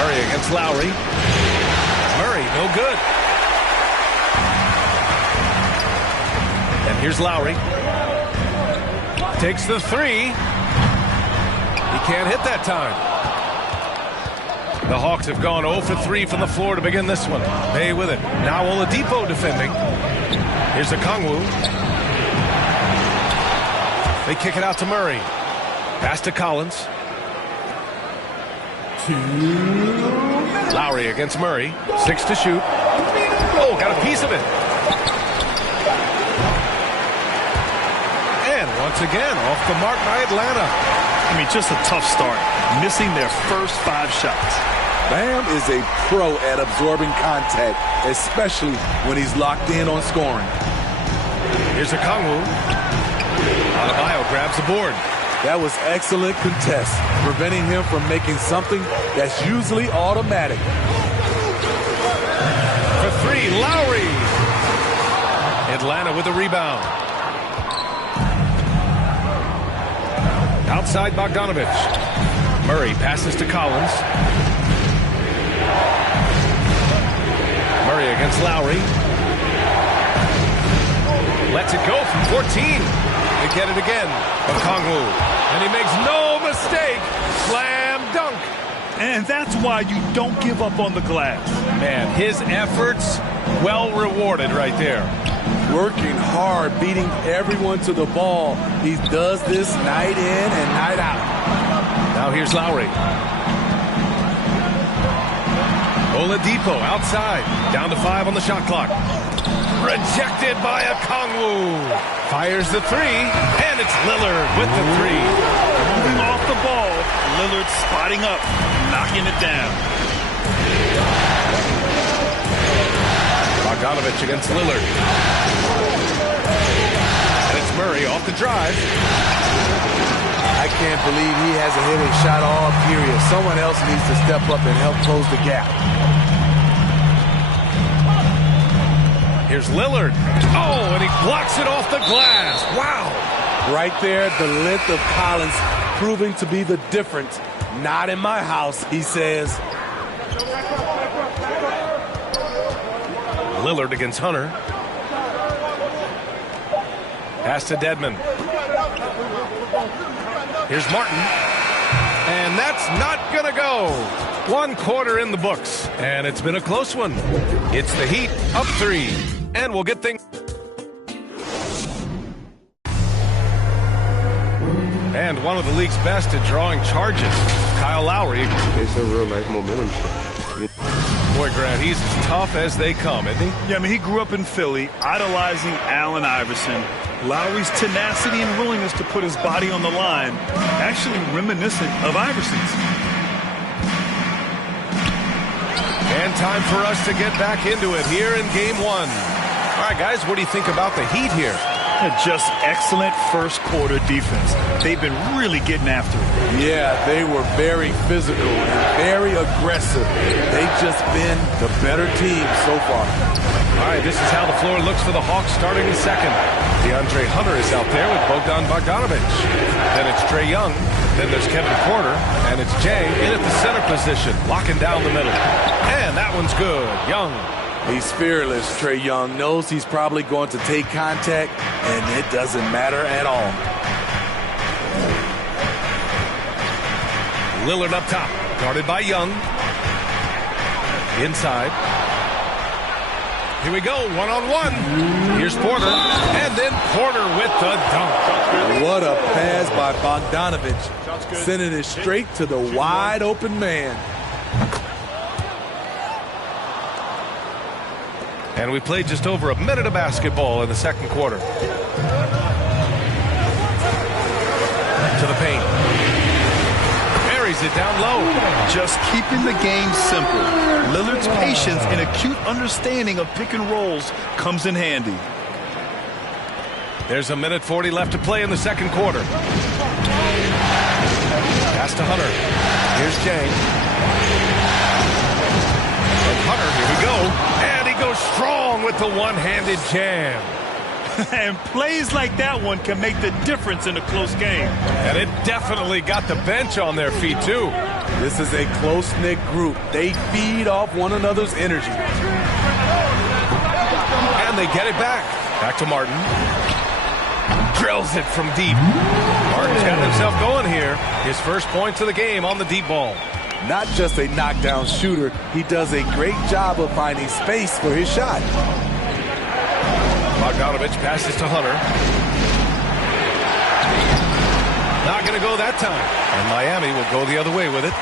Murray against Lowry. Murray, no good. And here's Lowry. Takes the three. He can't hit that time. The Hawks have gone 0 for 3 from the floor to begin this one. Bey with it. Now Oladipo defending. Here's a Kongwu. They kick it out to Murray. Pass to Collins. Lowry against Murray. 6 to shoot. Oh, got a piece of it. And once again, off the mark by Atlanta. I mean, just a tough start. Missing their first 5 shots. Bam is a pro at absorbing contact, especially when he's locked in on scoring. Here's a Kongwu. Adebayo grabs the board. That was excellent contest, preventing him from making something that's usually automatic. For three, Lowry. Atlanta with a rebound. Outside Bogdanovic. Murray passes to Collins. Murray against Lowry. Lets it go from 14. They get it again. Okongwu. And he makes no mistake. Slam dunk. And that's why you don't give up on the glass. Man, his efforts well rewarded right there. Working hard, beating everyone to the ball. He does this night in and night out. Now here's Lowry. Oladipo outside. Down to 5 on the shot clock. Rejected by Okongwu. Fires the 3, and it's Lillard with the 3. Moving off the ball, Lillard spotting up, knocking it down. Bogdanovich against Lillard. And it's Murray off the drive. I can't believe he hasn't hit a shot all period. Someone else needs to step up and help close the gap. Here's Lillard. Oh, and he blocks it off the glass. Wow. Right there, the length of Collins proving to be the difference. Not in my house, he says. Lillard against Hunter. Pass to Dedmon. Here's Martin. And that's not going to go. 1 quarter in the books. And it's been a close one. It's the Heat up 3. And we'll get things. And one of the league's best at drawing charges, Kyle Lowry. It's a real nice momentum. Boy, Grant, he's as tough as they come, isn't he? Yeah, I mean, he grew up in Philly, idolizing Allen Iverson. Lowry's tenacity and willingness to put his body on the line, actually reminiscent of Iverson's. And time for us to get back into it here in Game 1. All right, guys, what do you think about the Heat here? Just excellent first quarter defense. They've been really getting after it. Yeah, they were very physical and very aggressive. They've just been the better team so far. All right, this is how the floor looks for the Hawks starting the second. DeAndre Hunter is out there with Bogdan Bogdanovich. Then it's Trae Young. Then there's Kevin Porter. And it's Jay in at the center position, locking down the middle. And that one's good. Young. He's fearless. Trae Young knows he's probably going to take contact, and it doesn't matter at all. Lillard up top, guarded by Young. Inside. Here we go, one-on-one. Here's Porter, and then Porter with the dunk. What a pass by Bogdanovich, sending it straight to the wide-open man. And we played just over a minute of basketball in the second quarter. To the paint. Buries it down low. Just keeping the game simple. Lillard's patience and acute understanding of pick and rolls comes in handy. There's a minute 40 left to play in the second quarter. Pass to Hunter. Here's Jay. And Hunter, here we go. And he goes strong with the one-handed jam. And plays like that one can make the difference in a close game. And it definitely got the bench on their feet, too. This is a close-knit group. They feed off one another's energy. And they get it back. Back to Martin. Drills it from deep. Martin's got himself going here. His first points of the game on the deep ball. Not just a knockdown shooter, he does a great job of finding space for his shot. Bogdanovich passes to Hunter. Not going to go that time. And Miami will go the other way with it.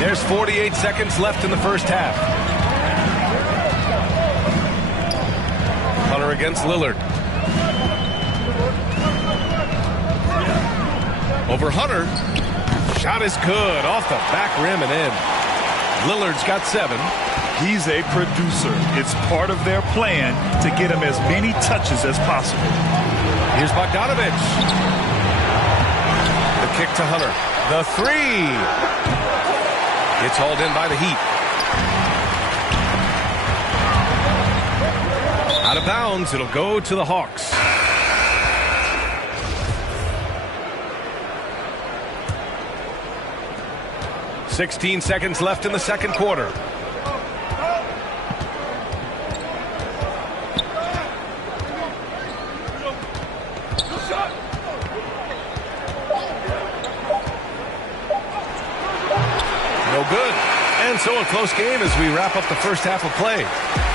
There's 48 seconds left in the first half. Hunter against Lillard. Over Hunter. Shot is good. Off the back rim and in. Lillard's got 7. He's a producer. It's part of their plan to get him as many touches as possible. Here's Bogdanovich. The kick to Hunter. The 3. It's hauled in by the Heat. Out of bounds. It'll go to the Hawks. .16 seconds left in the second quarter. No good. And so a close game as we wrap up the first half of play.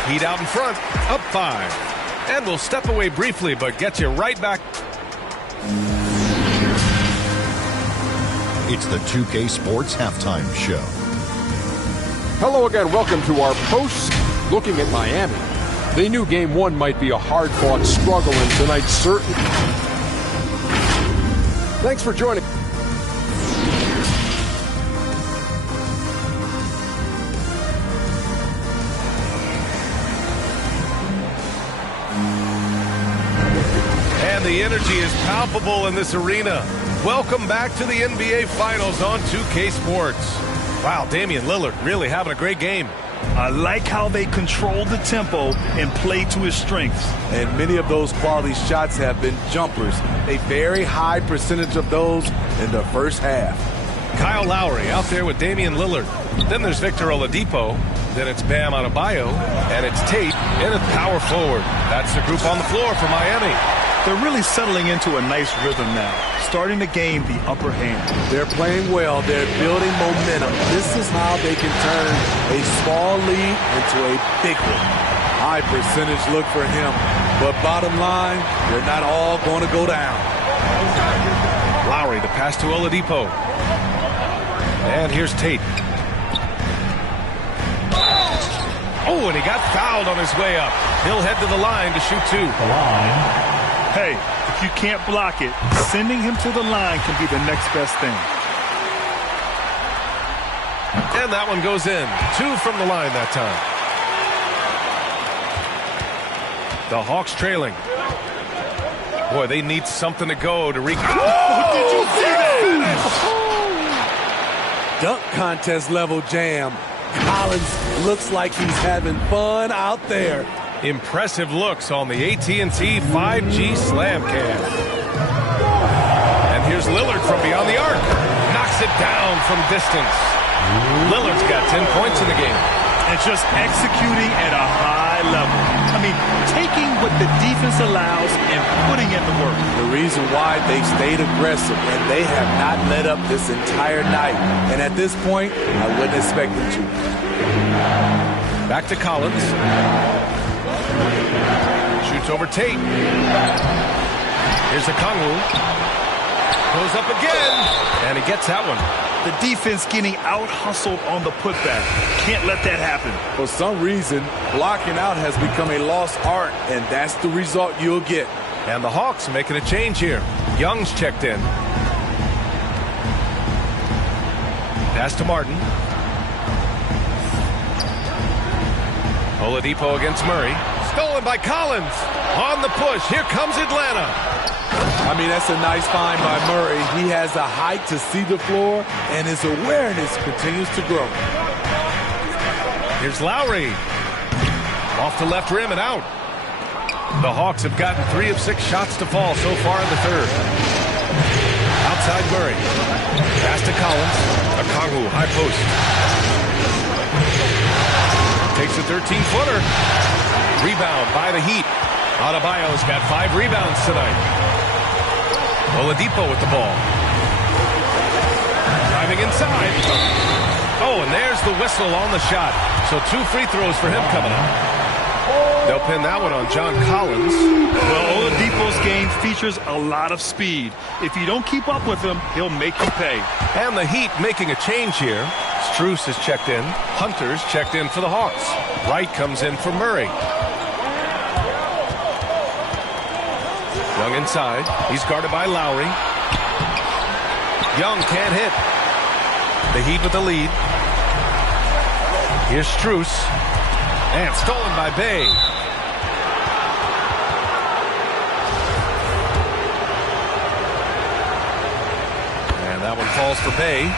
Heat out in front, up 5. And we'll step away briefly, but get you right back. It's the 2K Sports Halftime Show. Hello again. Welcome to our post looking at Miami. They knew game one might be a hard-fought struggle, and tonight's certain. Thanks for joining. And the energy is palpable in this arena. Welcome back to the NBA Finals on 2K Sports. Wow, Damian Lillard really having a great game. I like how they control the tempo and play to his strengths. And many of those quality shots have been jumpers. A very high percentage of those in the first half. Kyle Lowry out there with Damian Lillard. Then there's Victor Oladipo. Then it's Bam Adebayo. And it's Tate in at power forward. That's the group on the floor for Miami. They're really settling into a nice rhythm now, starting to gain the upper hand. They're playing well. They're building momentum. This is how they can turn a small lead into a big one. High percentage look for him. But bottom line, they're not all going to go down. Lowry, the pass to Oladipo. And here's Tate. Oh, and he got fouled on his way up. He'll head to the line to shoot two. The line. Hey, if you can't block it, sending him to the line can be the next best thing. And that one goes in. Two from the line that time. The Hawks trailing. Boy, they need something to go to recap. Oh, did you see that? Dunk contest level jam. Collins looks like he's having fun out there. Impressive looks on the AT&T 5G Slam Cam. And here's Lillard from beyond the arc. Knocks it down from distance. Lillard's got 10 points in the game. And just executing at a high level. I mean, taking what the defense allows and putting in the work. The reason why they stayed aggressive, and they have not let up this entire night. And at this point, I wouldn't expect them to. Back to Collins. Shoots over Tate. Here's Okongwu. Goes up again. And he gets that one. The defense getting out-hustled on the putback. Can't let that happen. For some reason, blocking out has become a lost art, and that's the result you'll get. And the Hawks making a change here. Young's checked in. Pass to Martin. Oladipo against Murray. Stolen by Collins. On the push. Here comes Atlanta. I mean, that's a nice find by Murray. He has the height to see the floor, and his awareness continues to grow. Here's Lowry. Off the left rim and out. The Hawks have gotten 3 of 6 shots to fall so far in the third. Outside Murray. Pass to Collins. Okongwu, high post. Takes a 13-footer. Rebound by the Heat. Adebayo's got 5 rebounds tonight. Oladipo with the ball. Driving inside. Oh, and there's the whistle on the shot. So 2 free throws for him coming up. They'll pin that one on John Collins. Well, Oladipo's game features a lot of speed. If you don't keep up with him, he'll make you pay. And the Heat making a change here. Strus is checked in. Hunter's checked in for the Hawks. Wright comes in for Murray. Young inside. He's guarded by Lowry. Young can't hit. The Heat with the lead. Here's Strus. And stolen by Bay. And that one falls for Bay.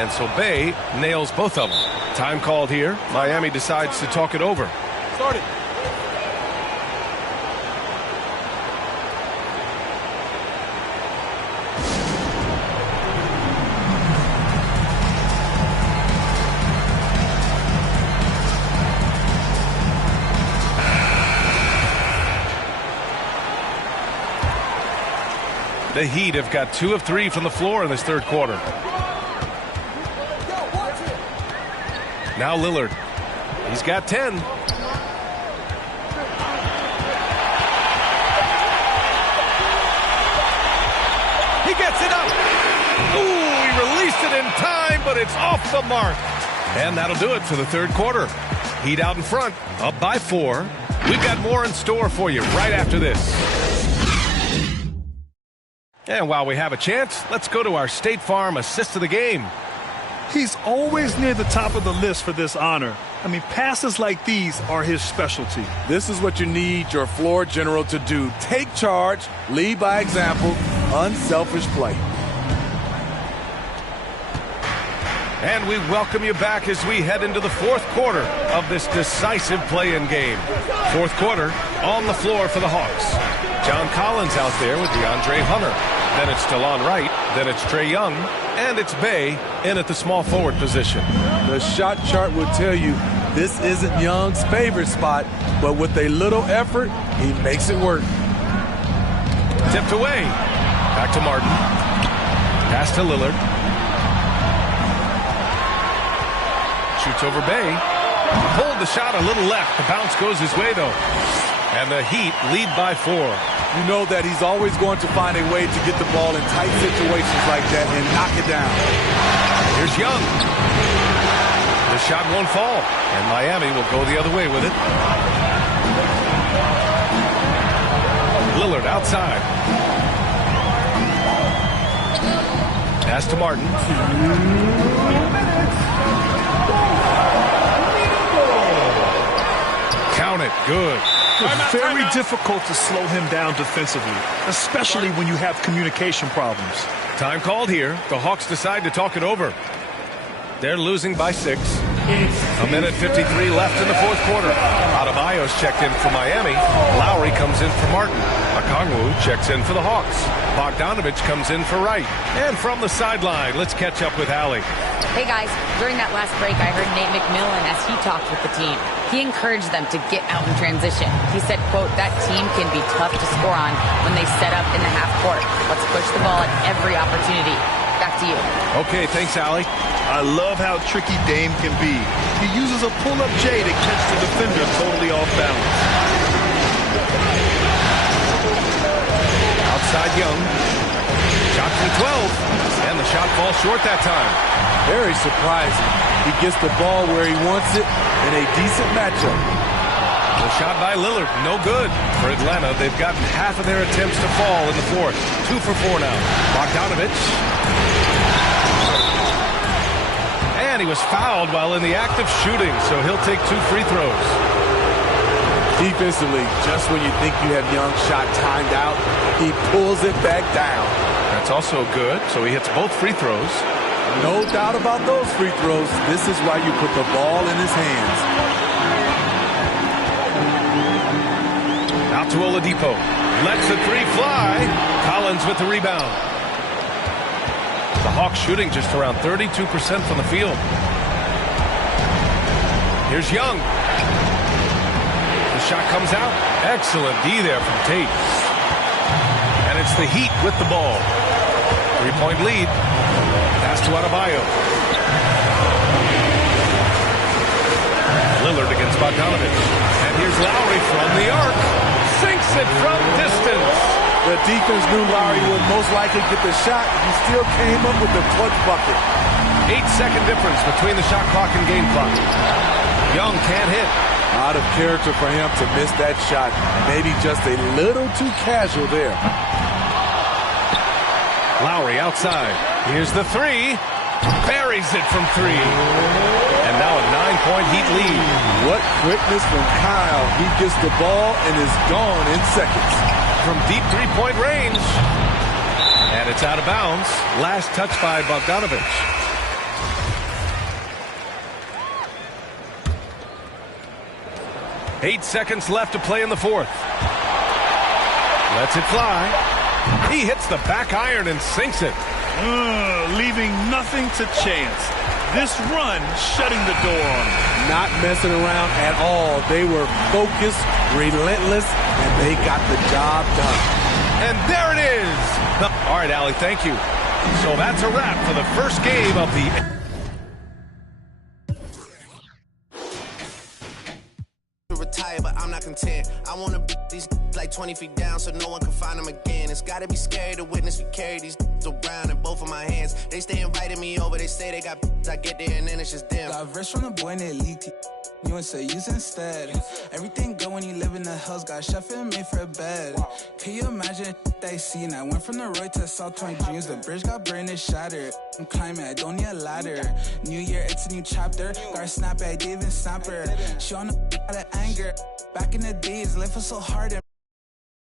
And so Bay nails both of them. Time called here. Miami decides to talk it over. Start it. The Heat have got 2 of 3 from the floor in this third quarter. Now Lillard. He's got 10. He gets it up. Ooh, he released it in time. and it's off the mark. And that'll do it for the third quarter. Heat out in front, up by 4. We've got more in store for you right after this. And while we have a chance, let's go to our State Farm assist of the game. He's always near the top of the list for this honor. I mean, passes like these are his specialty. This is what you need your floor general to do. Take charge, lead by example, unselfish play. And we welcome you back as we head into the fourth quarter of this decisive play-in game. Fourth quarter, on the floor for the Hawks. John Collins out there with DeAndre Hunter. Then it's DeLon Wright. Then it's Trae Young. And it's Bey in at the small forward position. The shot chart will tell you this isn't Young's favorite spot, but with a little effort, he makes it work. Tipped away. Back to Martin. Pass to Lillard. Shoots over Bey. Pulled the shot a little left. The bounce goes his way, though. And the Heat lead by 4. You know that he's always going to find a way to get the ball in tight situations like that and knock it down. Here's Young. The shot won't fall, and Miami will go the other way with it. Lillard outside. Pass to Martin. Count it. Good. It's very difficult to slow him down defensively, especially when you have communication problems. Time called here. The Hawks decide to talk it over. They're losing by 6. A minute 53 left in the fourth quarter. Adebayo's checked in for Miami. Lowry comes in for Martin. Okongwu checks in for the Hawks. Bogdanovich comes in for Wright. And from the sideline, let's catch up with Allie. Hey guys, during that last break, I heard Nate McMillan as he talked with the team. He encouraged them to get out in transition. He said, quote, that team can be tough to score on when they set up in the half court. Let's push the ball at every opportunity. Back to you. Okay, thanks, Allie. I love how tricky Dame can be. He uses a pull-up J to catch the defender totally off balance. Outside Young. Shot from 12. And the shot falls short that time. Very surprising. He gets the ball where he wants it in a decent matchup. The shot by Lillard, no good. For Atlanta, they've gotten half of their attempts to fall in the fourth. 2 for 4 now. Bogdanovich. And he was fouled while in the act of shooting, so he'll take 2 free throws. Defensively, just when you think you have Young's shot timed out, he pulls it back down. That's also good, so he hits both free throws. No doubt about those free throws. This is why you put the ball in his hands. Out to Oladipo. Lets the 3 fly. Collins with the rebound. The Hawks shooting just around 32% from the field. Here's Young. The shot comes out. Excellent D there from Tate. And it's the Heat with the ball. 3-point lead. Pass to Adebayo. Lillard against Bogdanovich. And here's Lowry from the arc. Sinks it from distance. The defense knew Lowry would most likely get the shot. He still came up with the clutch bucket. 8-second difference between the shot clock and game clock. Young can't hit. Out of character for him to miss that shot. Maybe just a little too casual there. Lowry outside. Here's the 3. Buries it from 3. And now a 9-point Heat lead. What quickness from Kyle. He gets the ball and is gone in seconds. From deep 3-point range. And it's out of bounds. Last touch by Bogdanovich. Eight seconds left to play in the fourth. Lets it fly. He hits the back iron and sinks it. Leaving nothing to chance. This run shutting the door on him. Not messing around at all. They were focused, relentless, and they got the job done. And there it is. All right, Allie, thank you. So that's a wrap for the first game of the... Retire, but I'm not content. I want to these like like 20 feet down so no one can find them again. It's gotta be scary to witness me carry these around in both of my hands. They stay inviting me over, they say they got I get there and then it's just them. Got verse from the boy named Elite. You would say use instead. Everything good when you live in the hills. Got Sheffield made for a bed. Can you imagine they seen? I went from the Roy to South 20 Dreams. The bridge got burned and shattered. I'm climbing, I don't need a ladder. New year, it's a new chapter. Got her snap, I didn't even snap her. She on the out of anger. Back in the days, life was so hard.